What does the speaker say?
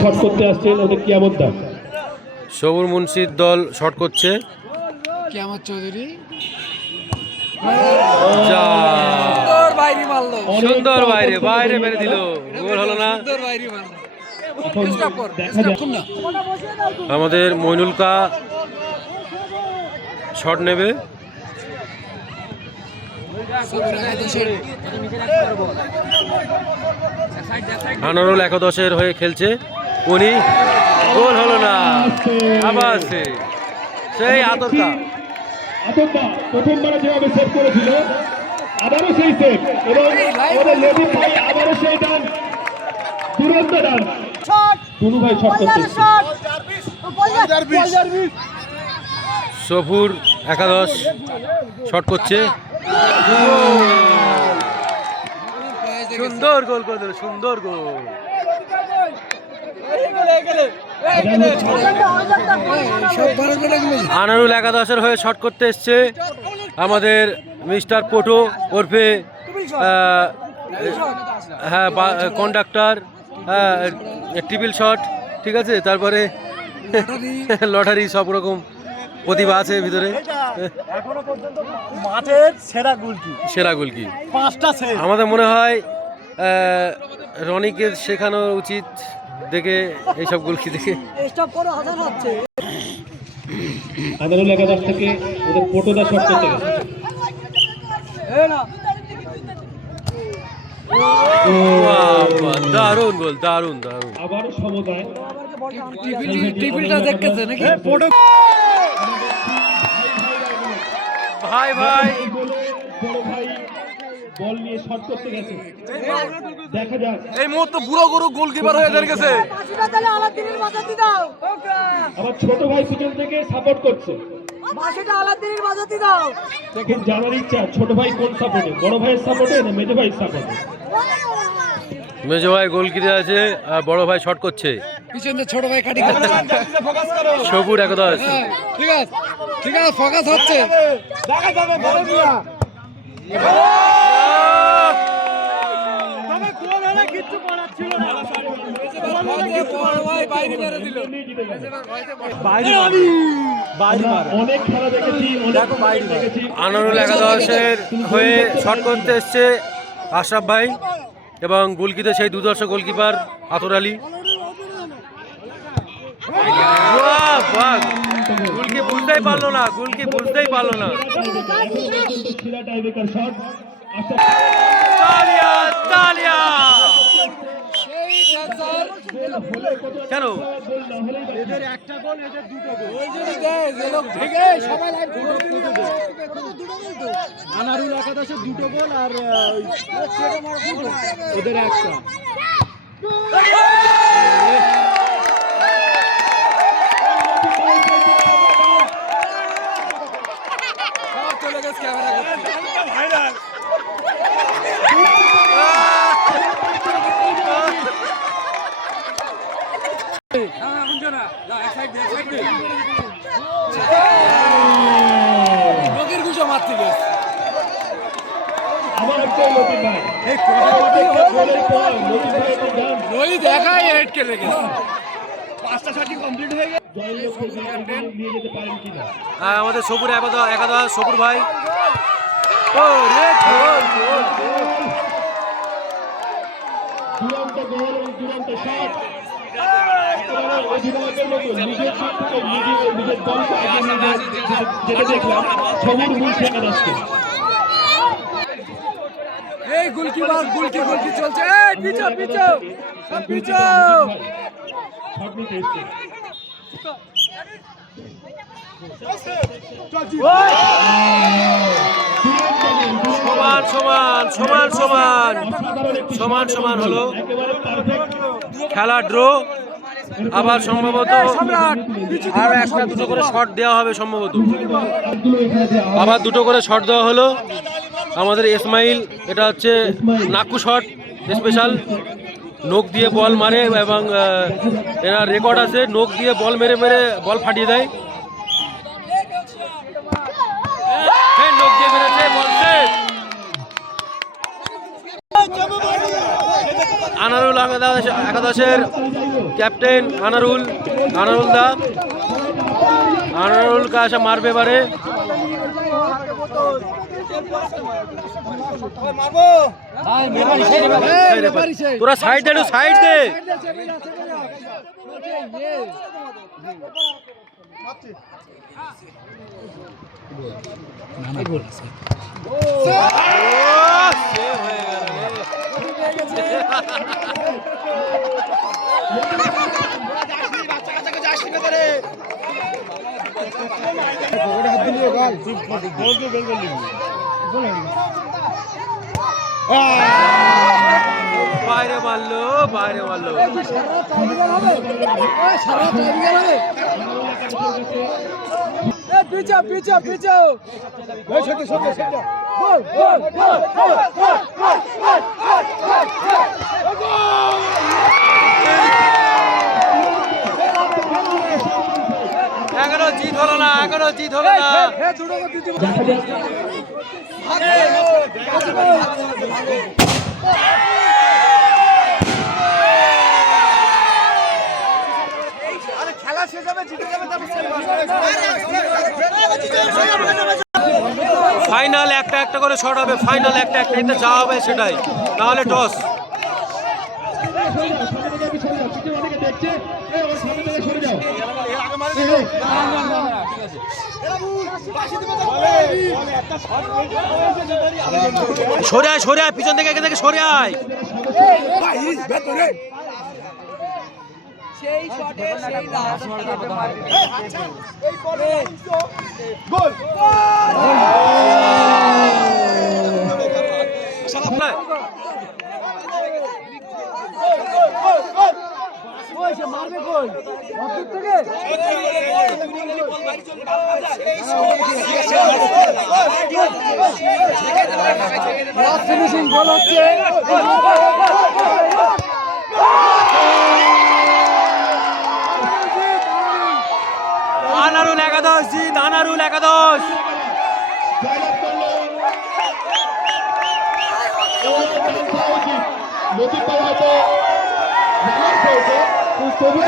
Shot করতে আসছেন ওদের কিয়ামত দা সবুর মুন্সির দল শট করছে। কেমন চৌধুরী? সুন্দর বাইরে মারলো। বাইরে বাইরে মেরে দিল। গোল হলো না। সুন্দর বাইরে মারলো। এখন স্টপ কর দেখা যাক স্টপ না আমাদের মইনুল কা শট নেবে সবুর একাদশের আনারুল একাদশের হয়ে খেলছে। উনি গোল হলো না। আবার সেই আতরকা আতঙ্কা। প্রথমবার যেভাবে সেভ করেছিল আবারও সেই সেভ এবং ওদের লেবু ভাই আবারও সেই ডান। দুরন্ত ডান। টুনু ভাই শট করতে সফুর একাদশ শট করছে। সুন্দর গোল করে দিল, সুন্দর গোল। আনারুল একাদশের হয়ে শট করতে এসছে আমাদের মিস্টার পোটো ওরফে হ্যাঁ কন্ডাক্টর হ্যাঁ ট্রিপল শট ঠিক আছে? তারপরে লটারি সব রকম। প্রতিভা আছে ভিতরে। এখনও পর্যন্ত মাঠের সেরা গুলকি। সেরা গোলকি। পাঁচটা আমাদের মনে হয় আহ, রনিকে শেখানো উচিত দেখে এইসব গুলকি দেখে। আনারুল একাদশ থেকে ওদের ফটোটা শট করতে গেছে। বাবা, দারুণ গোল দারুণ দারুণ। আবারও সমতায়। দেখতেছে নাকি? ভাই ভাই। বড় ভাই বল নিয়ে শট করতে গেছে। দেখা যাক। এই মুহূর্তে বুড়ো গরু গোলকিপার হয়ে দাঁড়িয়ে গেছে। আবার ছোট ভাই পিছন থেকে সাপোর্ট করছে। বাসিটা আলাদিনের বাজাতে দাও। জানার ইচ্ছা ছোট ভাই কোন সাপোর্টে বড় ভাইয়ের সাপোর্টে না মেজো ভাইয়ের সাপোর্টে মেজো ভাই গোল কিনে আছে আর বড় ভাই শট করছে। পিছন দিয়ে ছোট ভাই কাটি খাচ্ছে সবুর একাদশ। হ্যাঁ, ঠিক আছে ঠিক আছে ফোকাস হচ্ছে। দেখা যাবে বড় মিয়া তবে গোল হলে কিচ্ছু করার ছিল না। আনারুল একাদশের হয়ে শট করতে এসছে আশরাফ ভাই এবং গোলকিতে সেই দুদর্শ গোলকিপার আতর আলী। বাহ। বুঝতেই পারল না গোলকি বুঝতেই পারল না। তালিয়া তালিয়া। কেন? গোল এদের একটা গোল এদের দুটো গোল। ওই যদি দেয় যে লোক ঢেকে সবাই লাইভ আনারুল একাদশে দুটো গোল আর ওদের একটা সব চলে গেছে ক্যামেরা করতে লোকের গুছো মারতে গেছে আবার একটা লতিফ ভাই গোলের পর হেড গেছে। পাঁচটা কমপ্লিট হয়ে গেছে। আমাদের সবুর একাদশ সবুর ভাই। ও রে গোল গোল গোল। দুরন্ত গোল এবং দুরন্ত শট এই গোলকিপার গোলকি গোলকি চলছে। সমান সমান সমান সমান। সমান সমান হলো। খেলা ড্র। আবার সম্ভবত আর একটা দুটো করে শট দেওয়া হবে সম্ভবত। আবার দুটো করে শট দেওয়া হলো। আমাদের ইসমাইল এটা হচ্ছে নাকু শট স্পেশাল নোক দিয়ে বল মারে এবং এরা রেকর্ড আছে। নোক দিয়ে বল মেরে মেরে বল ফাটিয়ে দেয়। নোক দিয়ে মেরেছে বল আনারুল একাদশের ক্যাপ্টেন আনারুল আনারুল দা। আনারুল কাছে মারবে এবারে। তোরা সাইড দে সাইড দে। বাইরে মারলো বাইরে মারলো। পিছা পিছা পিছা বল বল বল এখনও জিত হলো না এখনও জিত হলো না। ফাইনাল একটা একটা করে শট হবে ফাইনাল একটা একটা এতে যা হবে সেটাই। নাহলে টস অনেকে দেখছে এই আমার সামনে থেকে সরে যাও সরে আয় সরে আয় পিছন থেকে এখান থেকে সরে আয় সেই শটে সেই লাস্ট মারবে কই? অদূর থেকে ফিনিশিং বল হচ্ছে। আনারুল একাদশ জিত আনারুল একাদশ। জয়লাভ করল নদীর Pues todavía